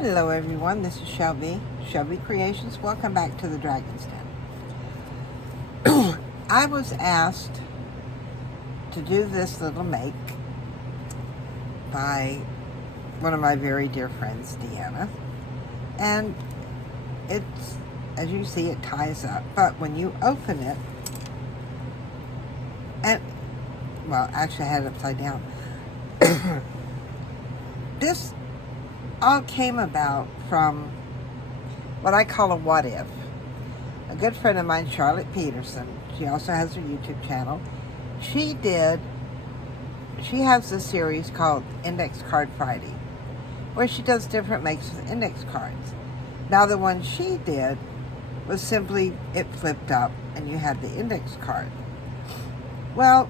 Hello everyone, this is Shelby Creations. Welcome back to the Dragon's Den. I was asked to do this little make by one of my very dear friends, Deanna. And it's, as you see, it ties up. But when you open it, and, well, actually I had it upside down. This all came about from what I call a what if. A good friend of mine, Charlotte Peterson, she also has her YouTube channel. She has a series called Index Card Friday, where she does different makes with index cards. Now the one she did was simply, it flipped up and you had the index card. Well,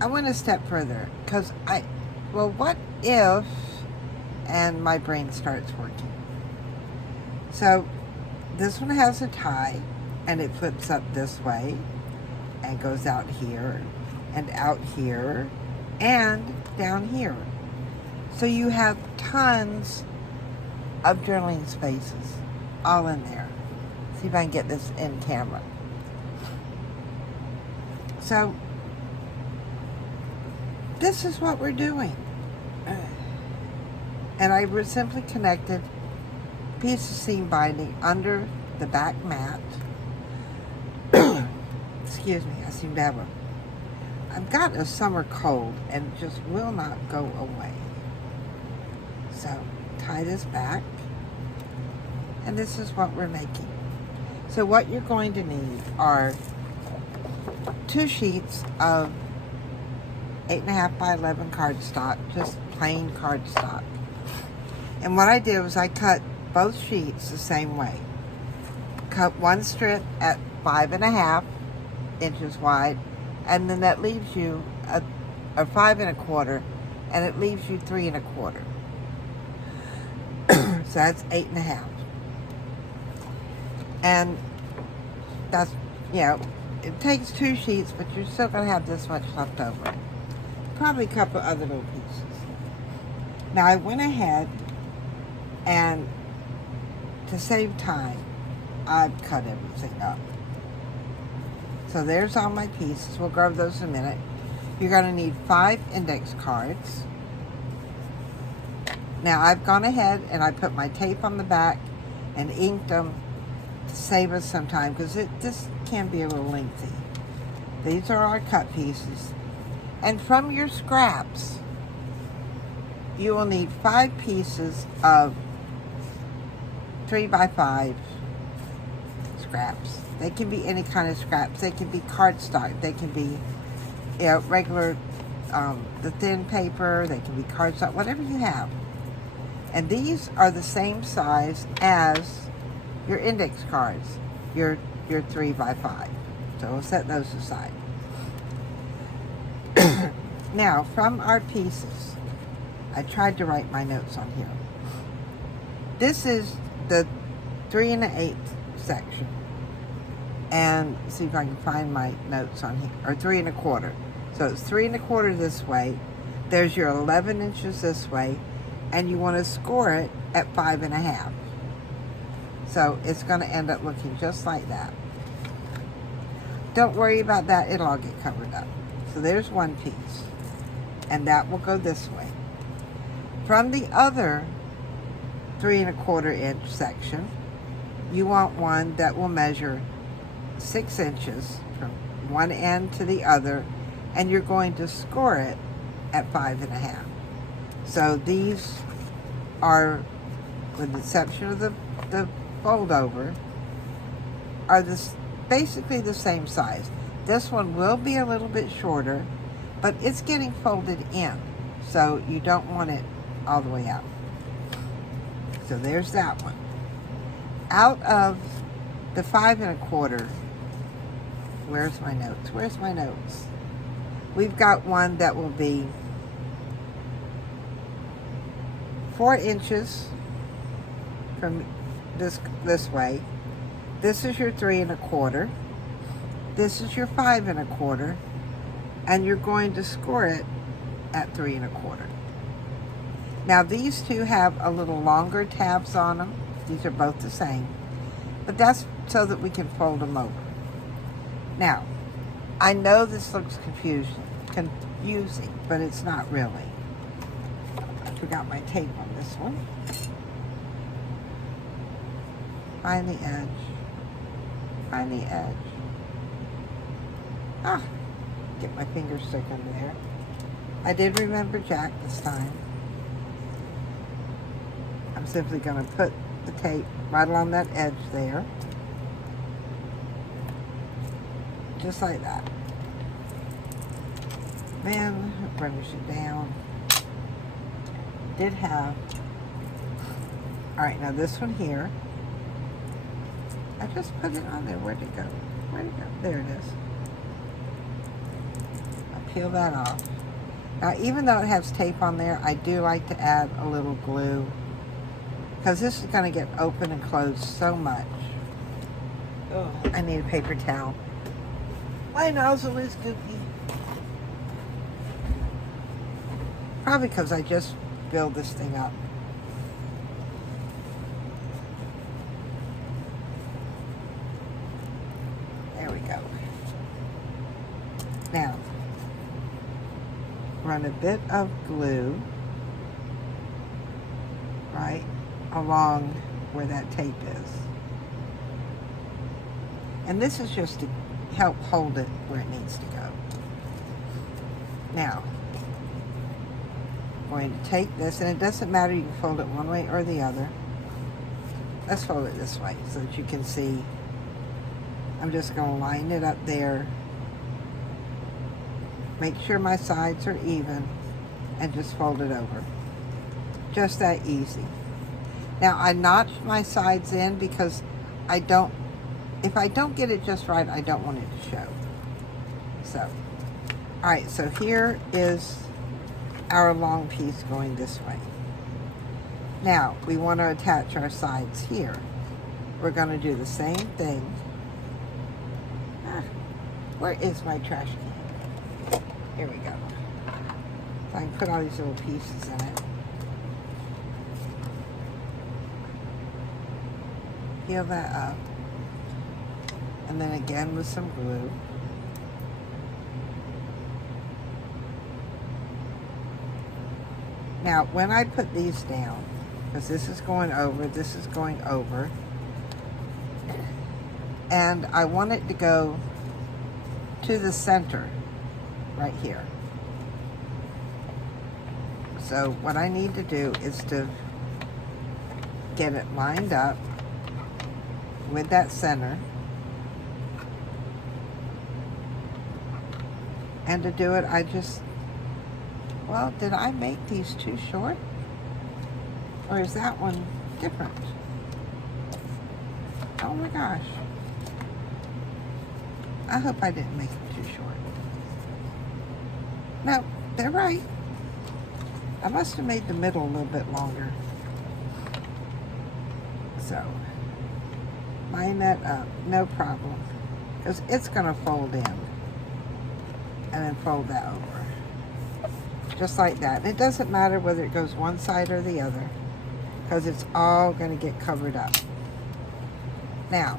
I went a step further, because what if, and my brain starts working. So this one has a tie, and it flips up this way and goes out here and out here and down here. So you have tons of journaling spaces all in there. See if I can get this in camera. So this is what we're doing. And I simply connected a piece of seam binding under the back mat. Excuse me, I seem to have I've got a summer cold and it just will not go away. So tie this back, and this is what we're making. So what you're going to need are 2 sheets of 8.5 by 11 cardstock, just plain cardstock. And what I did was I cut both sheets the same way. Cut one strip at 5.5 inches wide, and then that leaves you a 5 1/4, and it leaves you 3 1/4. So that's 8.5. And that's, it takes 2 sheets, but you're still going to have this much left over. Probably a couple other little pieces. Now I went ahead and, to save time, I've cut everything up. So there's all my pieces. We'll grab those in a minute. You're going to need 5 index cards. Now I've gone ahead and I put my tape on the back and inked them to save us some time, because this can be a little lengthy. These are our cut pieces. And from your scraps, you will need 5 pieces of 3 by 5 scraps. They can be any kind of scraps. They can be cardstock. They can be, regular, the thin paper. They can be cardstock, whatever you have. And these are the same size as your index cards, your 3 by 5. So we'll set those aside. Now, from our pieces, I tried to write my notes on here. This is the 3 1/8 section. And see if I can find my notes on here. Or 3 1/4. So it's 3 1/4 this way. There's your 11 inches this way. And you want to score it at 5.5. So it's going to end up looking just like that. Don't worry about that. It'll all get covered up. So there's one piece. And that will go this way. From the other 3 1/4 inch section, you want one that will measure 6 inches from one end to the other, and you're going to score it at 5.5. So these are, with the exception of the fold over, are basically the same size. This one will be a little bit shorter, but it's getting folded in, so you don't want it all the way out. So there's that one. Out of the 5 1/4, where's my notes? We've got one that will be 4 inches from this way. This is your 3 1/4. This is your 5 1/4, and you're going to score it at 3 1/4. Now these two have a little longer tabs on them. These are both the same. But that's so that we can fold them over. Now, I know this looks confusing, but it's not really. I forgot my tape on this one. Find the edge. Find the edge. Ah, get my finger stuck under there. I did remember Jack this time. I'm simply going to put the tape right along that edge there. Just like that. Then burnish it down. Did have, alright, now this one here, I just put it on there. Where'd it go? Where'd it go? There it is. I'll peel that off. Now, even though it has tape on there, I do like to add a little glue because this is going to get open and closed so much. Oh, I need a paper towel. My nozzle is goopy. Probably because I just build this thing up. There we go. Now, run a bit of glue right along where that tape is. And this is just to help hold it where it needs to go. Now, I'm going to take this, and it doesn't matter, you can fold it one way or the other. Let's fold it this way so that you can see. I'm just going to line it up there. Make sure my sides are even and just fold it over. Just that easy. Now I notched my sides in because if I don't get it just right, I don't want it to show. So, alright, so here is our long piece going this way. Now, we want to attach our sides here. We're going to do the same thing. Where is my trash can? Here we go. So I can put all these little pieces in it. Peel that up. And then again with some glue. Now, when I put these down, because this is going over, this is going over, and I want it to go to the center right here. So what I need to do is to get it lined up with that center. And to do it, I just, well, did I make these too short? Or is that one different? Oh my gosh. I hope I didn't make them too short. No, they're right. I must have made the middle a little bit longer. So, line that up, no problem. Because it's going to fold in. And then fold that over. Just like that. And it doesn't matter whether it goes one side or the other, because it's all going to get covered up. Now,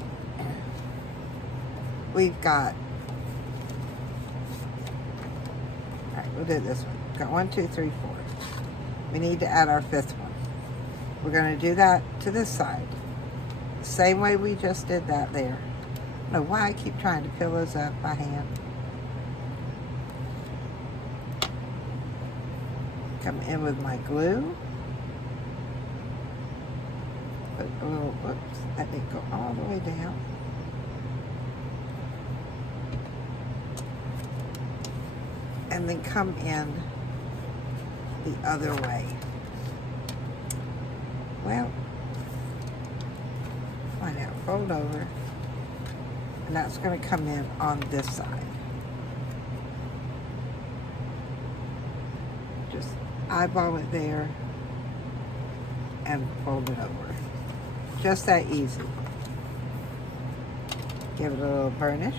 we've got, alright, we'll do this one. We've got 1, 2, 3, 4. We need to add our 5th one. We're going to do that to this side. The same way we just did that there. I don't know why I keep trying to fill those up by hand. Come in with my glue. Put a little, whoops, that didn't go all the way down. And then come in the other way. Well, find out, fold over. And that's going to come in on this side. Just eyeball it there and fold it over. Just that easy. Give it a little burnish.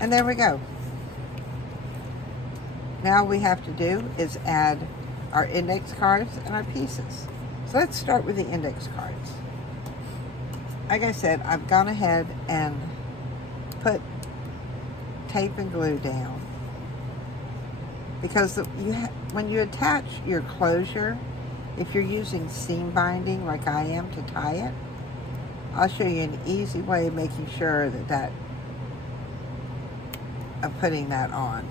And there we go. now we have to do is add our index cards and our pieces. So let's start with the index cards. Like I said, I've gone ahead and put tape and glue down because when you attach your closure, if you're using seam binding like I am to tie it, I'll show you an easy way of making sure of putting that on.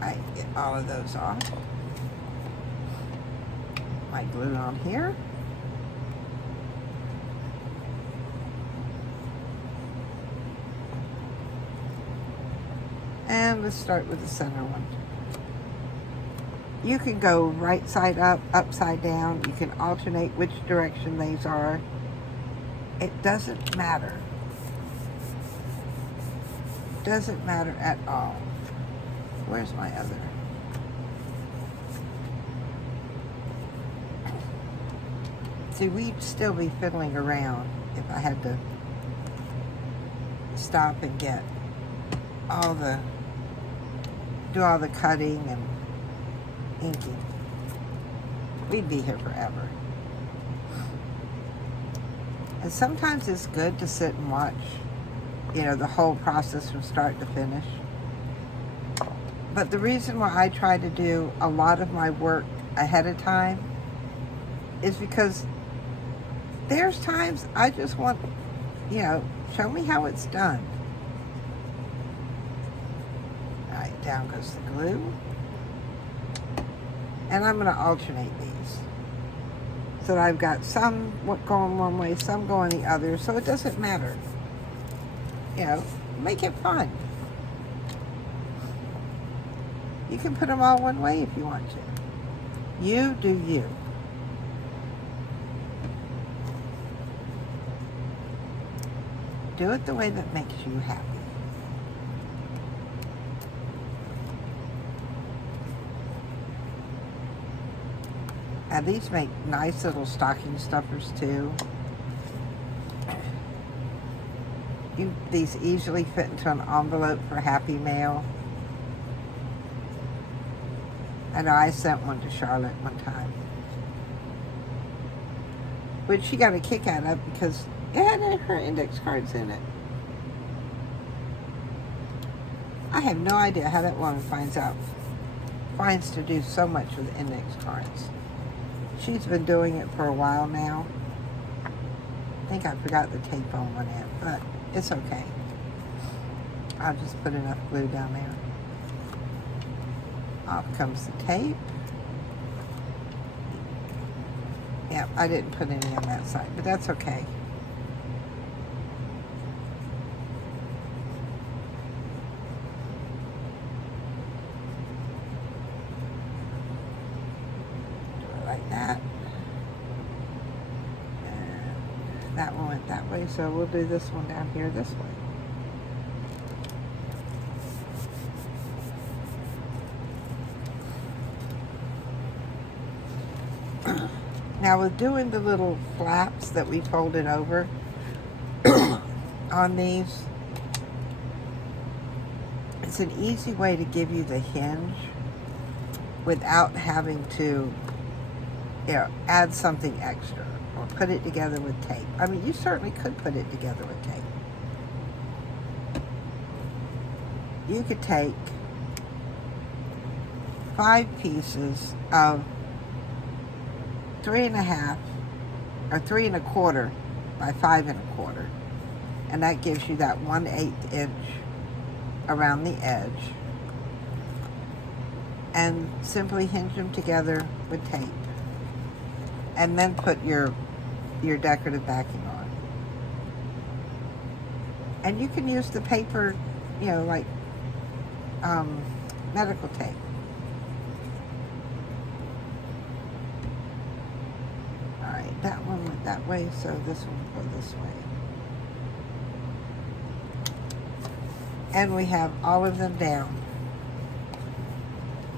I get all of those off. My glue on here. And let's start with the center one. You can go right side up, upside down. You can alternate which direction these are. It doesn't matter. Doesn't matter at all. Where's my other? See, we'd still be fiddling around if I had to stop and get do all the cutting and inking. We'd be here forever. And sometimes it's good to sit and watch, the whole process from start to finish. But the reason why I try to do a lot of my work ahead of time is because there's times I just want, show me how it's done. All right, down goes the glue. And I'm going to alternate these. So that I've got some going one way, some going the other, so it doesn't matter. Make it fun. You can put them all one way if you want to. You do you. Do it the way that makes you happy. Now these make nice little stocking stuffers too. These easily fit into an envelope for Happy Mail. I know I sent one to Charlotte one time, which she got a kick out of because it had her index cards in it. I have no idea how that woman finds to do so much with index cards. She's been doing it for a while now. I think I forgot the tape on one end, but it's okay. I'll just put enough glue down there. Off comes the tape. Yep, I didn't put any on that side, but that's okay. Like that. And that one went that way, so we'll do this one down here this way. Now with doing the little flaps that we folded over on these, it's an easy way to give you the hinge without having to add something extra or put it together with tape. I mean, you certainly could put it together with tape. You could take 5 pieces of 3.5 or 3 1/4 by 5 1/4, and that gives you that 1/8 inch around the edge, and simply hinge them together with tape, and then put your decorative backing on. And you can use the paper, like medical tape. That one went that way, so this one will go this way. And we have all of them down.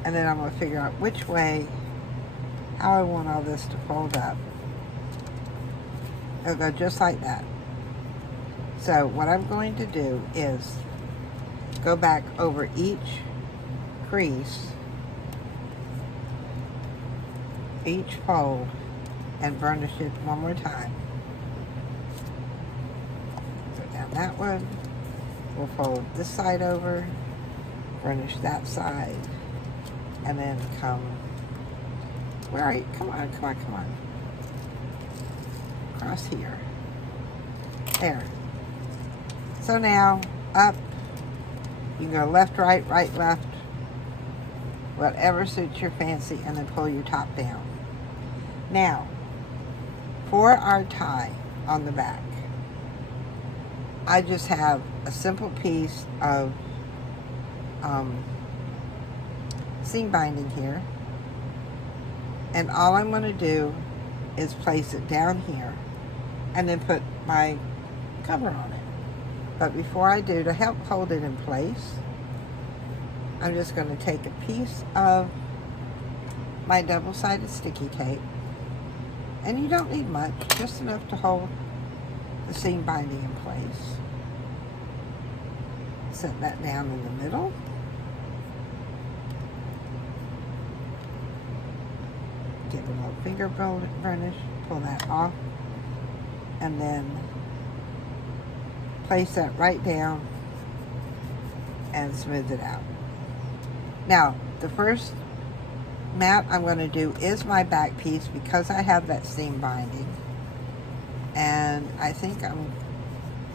And then I'm going to figure out which way, how I want all this to fold up. It'll go just like that. So what I'm going to do is go back over each crease, each fold, and burnish it one more time. Go down that one. We'll fold this side over, burnish that side, and then come, where are you? Come on, come on, come on. Across here. There. So now, up, you can go left, right, right, left, whatever suits your fancy, and then pull your top down. Now, for our tie on the back, I just have a simple piece of seam binding here, and all I'm going to do is place it down here and then put my cover on it. But before I do, to help hold it in place, I'm just going to take a piece of my double-sided sticky tape, and you don't need much, just enough to hold the seam binding in place. Set that down in the middle. Give it a little finger burnish, pull that off, and then place that right down and smooth it out. Now, the first mat I'm going to do is my back piece because I have that seam binding. And I think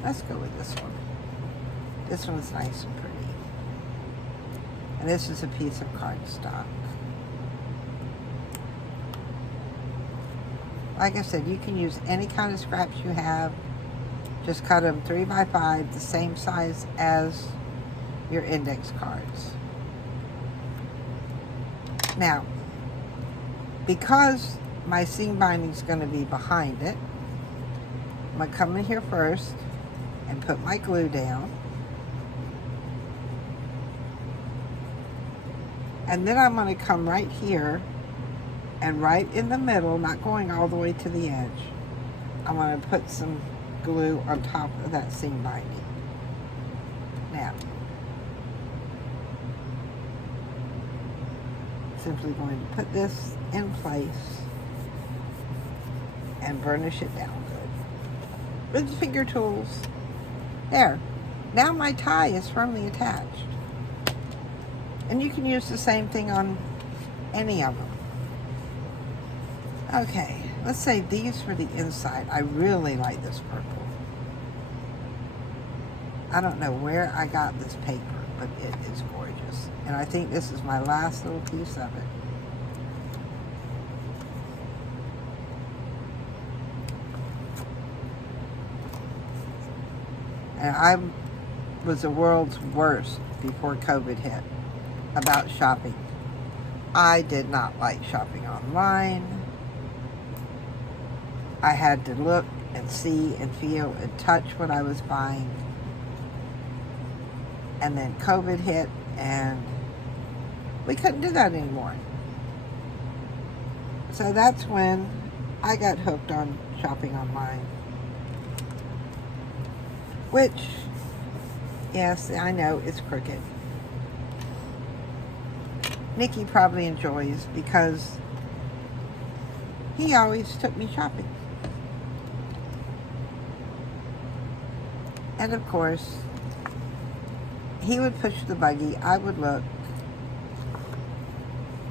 let's go with this one. This one's nice and pretty. And this is a piece of cardstock. Like I said, you can use any kind of scraps you have. Just cut them 3x5, the same size as your index cards. Now, because my seam binding is going to be behind it, I'm going to come in here first and put my glue down. And then I'm going to come right here and right in the middle, not going all the way to the edge, I'm going to put some glue on top of that seam binding. Now, simply going to put this in place and burnish it down good with finger tools. There. Now my tie is firmly attached. And you can use the same thing on any of them. Okay, let's say these for the inside. I really like this purple. I don't know where I got this paper, but it is gorgeous. And I think this is my last little piece of it. And I was the world's worst before COVID hit about shopping. I did not like shopping online. I had to look and see and feel and touch what I was buying. And then COVID hit and we couldn't do that anymore. So that's when I got hooked on shopping online. Which, yes, I know it's crooked. Nikki probably enjoys because he always took me shopping. And of course, he would push the buggy, I would look,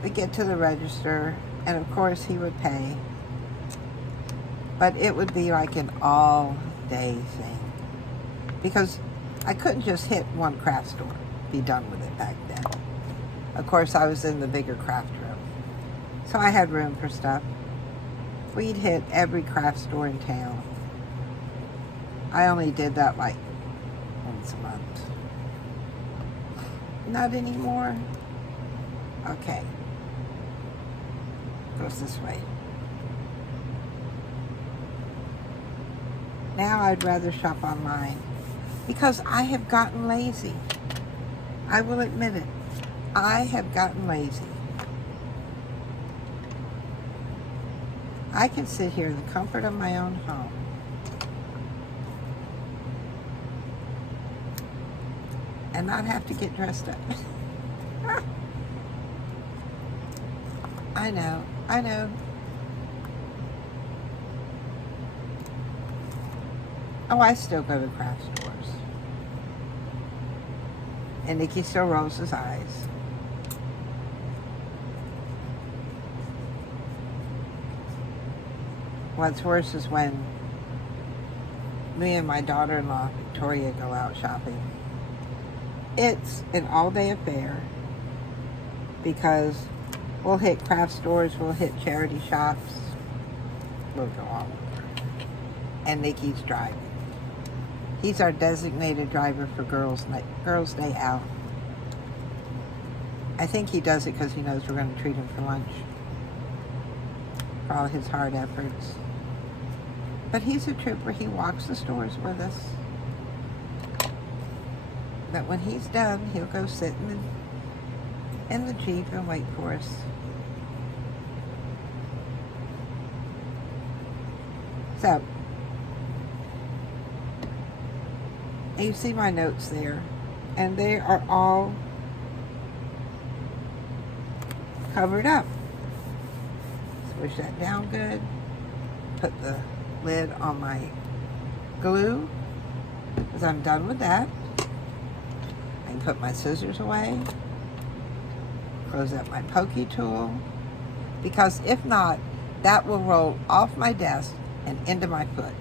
we'd get to the register, and of course he would pay. But it would be like an all-day thing. Because I couldn't just hit one craft store, be done with it back then. Of course, I was in the bigger craft room. So I had room for stuff. We'd hit every craft store in town. I only did that like once a month. Not anymore. Okay. Goes this way. Now I'd rather shop online because I have gotten lazy. I will admit it. I have gotten lazy. I can sit here in the comfort of my own home and and not have to get dressed up. I know, I know. Oh, I still go to craft stores. And Nikki still rolls his eyes. What's worse is when me and my daughter-in-law, Victoria, go out shopping. It's an all-day affair because we'll hit craft stores, we'll hit charity shops, we'll go all over. And Nikki's driving. He's our designated driver for Girls' Day Out. I think he does it because he knows we're going to treat him for lunch for all his hard efforts. But he's a trooper. He walks the stores with us. But when he's done, he'll go sit in the Jeep and wait for us. So, you see my notes there, and they are all covered up. Squish that down good. Put the lid on my glue, because I'm done with that. I can put my scissors away. Close up my pokey tool, because if not, that will roll off my desk and into my foot.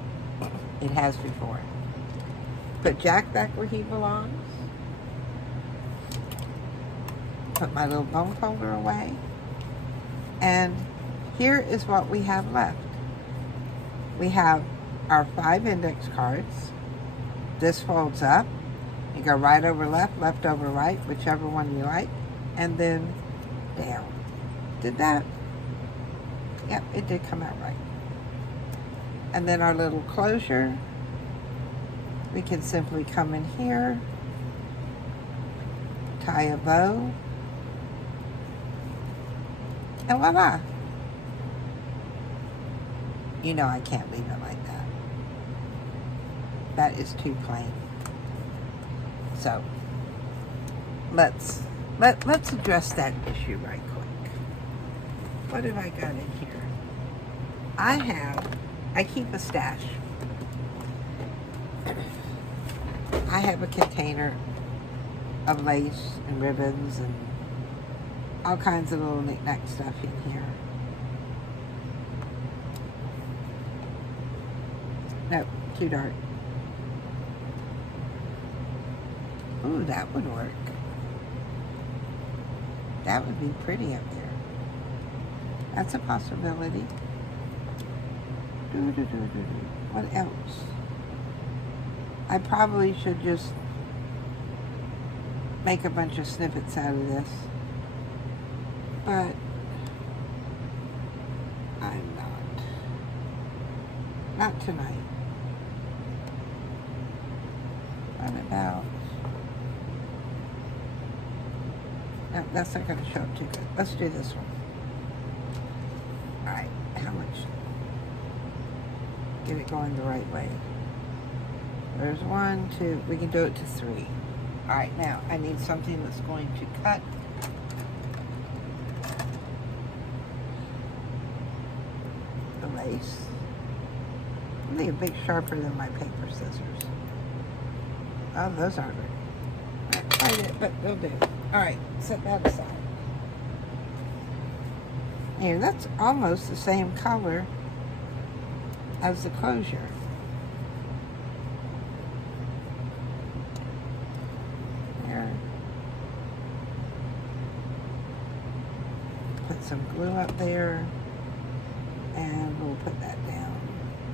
It has before. Put Jack back where he belongs. Put my little bone folder away. And here is what we have left. We have our 5 index cards. This folds up. You go right over left, left over right, whichever one you like, and then down. Did that? Yep, it did come out right. And then our little closure. We can simply come in here, tie a bow, and voila. You know I can't leave it like that. That is too plain. So let's address that issue right quick. What have I got in here? I keep a stash. I have a container of lace and ribbons and all kinds of little knick-knack stuff in here. Nope, too dark. Ooh, that would work. That would be pretty up there. That's a possibility. What else? I probably should just make a bunch of snippets out of this, but I'm not. Not tonight. What about... No, that's not going to show up too good. Let's do this one. Alright, how much? Get it going the right way. There's 1, 2, we can do it to 3. Alright, now I need something that's going to cut the lace. I think a bit sharper than my paper scissors. Oh, those aren't right. Tried it, but they'll do. Alright, set that aside. Here, that's almost the same color as the closure. Put some glue up there, and we'll put that down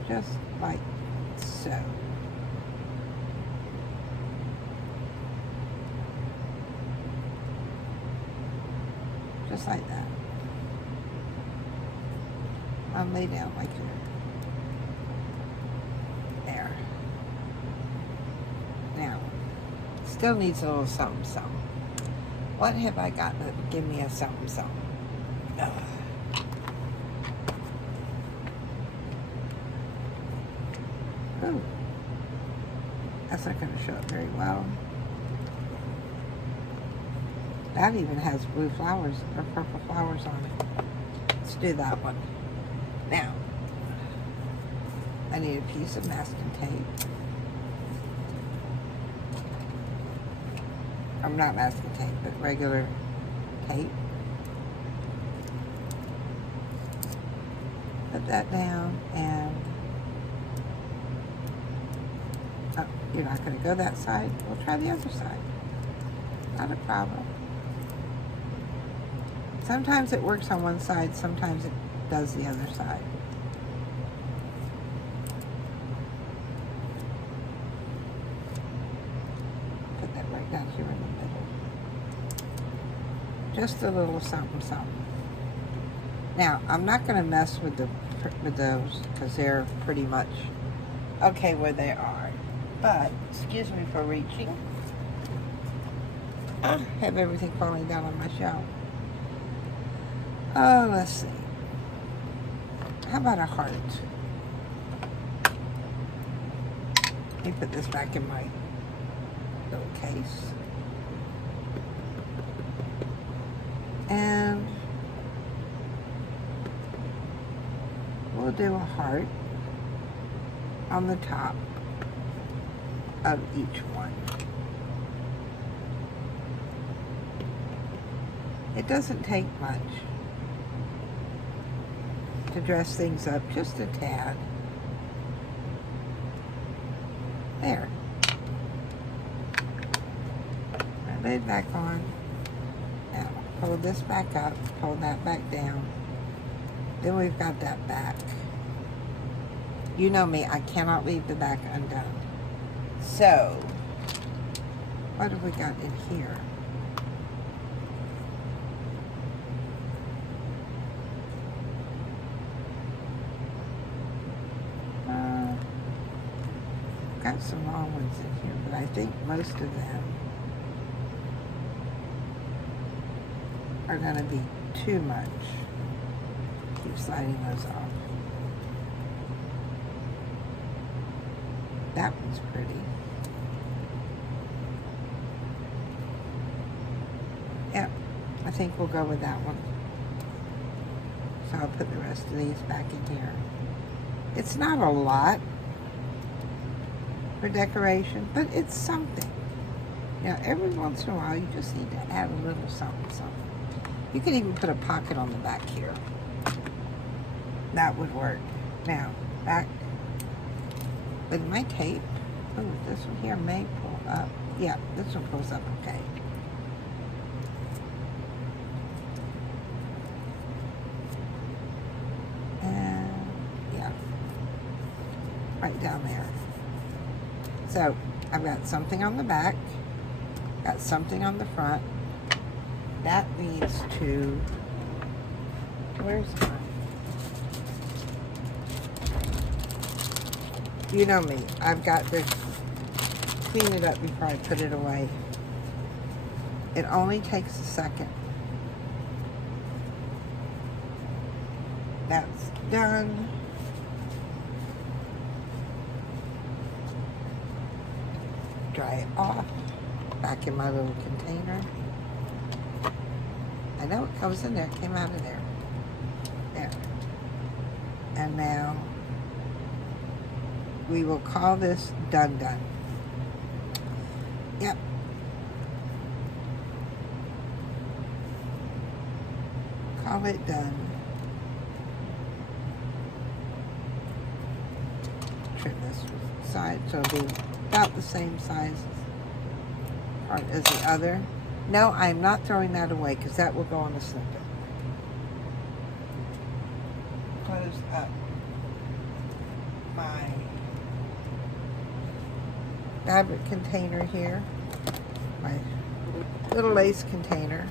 just like so. Just like that. I'll lay down like here. There. Now, still needs a little something something. What have I got that would give me a something something? Oh, that's not going to show up very well. That even has blue flowers or purple flowers on it. Let's do that one. Now, I need a piece of masking tape. I'm not masking tape, but regular tape. Put that down and, oh, you're not going to go that side? We'll try the other side. Not a problem. Sometimes it works on one side, sometimes it does the other side. Put that right down here in the middle. Just a little something, something. Now, I'm not going to mess with those because they're pretty much okay where they are. But, excuse me for reaching. I have everything falling down on my shelf. Oh, let's see. How about a heart? Let me put this back in my little case. And we'll do a heart on the top of each one. It doesn't take much to dress things up, just a tad. There. I lid back on. Now, pull this back up, pull that back down. Then we've got that back. You know me, I cannot leave the back undone. So, what have we got in here? Got some long ones in here, but I think most of them are going to be too much. Keep sliding those off. That one's pretty. Yep, I think we'll go with that one. So I'll put the rest of these back in here. It's not a lot for decoration, but it's something. Now, every once in a while, you just need to add a little something, something. You can even put a pocket on the back here. That would work. Now, back with my tape. Oh, this one here may pull up. Yeah, this one pulls up okay. And, yeah. Right down there. So, I've got something on the back, got something on the front. That leads to, where's mine? You know me, I've got to clean it up before I put it away. It only takes a second. That's done. Dry it off, back in my little container. I know it goes in there, it came out of there. There. And now, we will call this done. Yep. Call it done. Trim this side so it'll be about the same size part as the other. No, I'm not throwing that away because that will go on the snippet. Close up my fabric container here, my little lace container.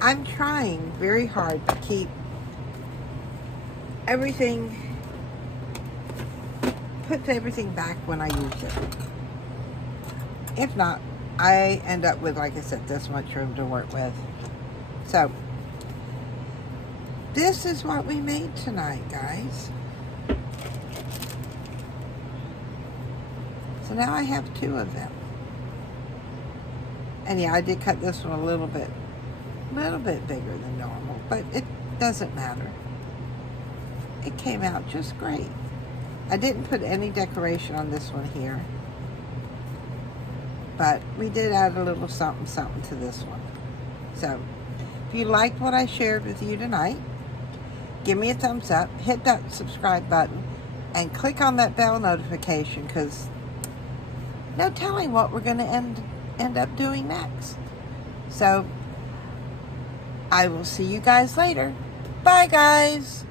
I'm trying very hard to keep everything, put everything back when I use it. If not, I end up with, like I said, this much room to work with. So, this is what we made tonight, guys. So now I have 2 of them. And yeah, I did cut this one a little bit bigger than normal, but it doesn't matter. It came out just great. I didn't put any decoration on this one here, but we did add a little something to this one. So if you liked what I shared with you tonight, give me a thumbs up, hit that subscribe button, and click on that bell notification, because no telling what we're going to end up doing next. So I will see you guys later. Bye, guys.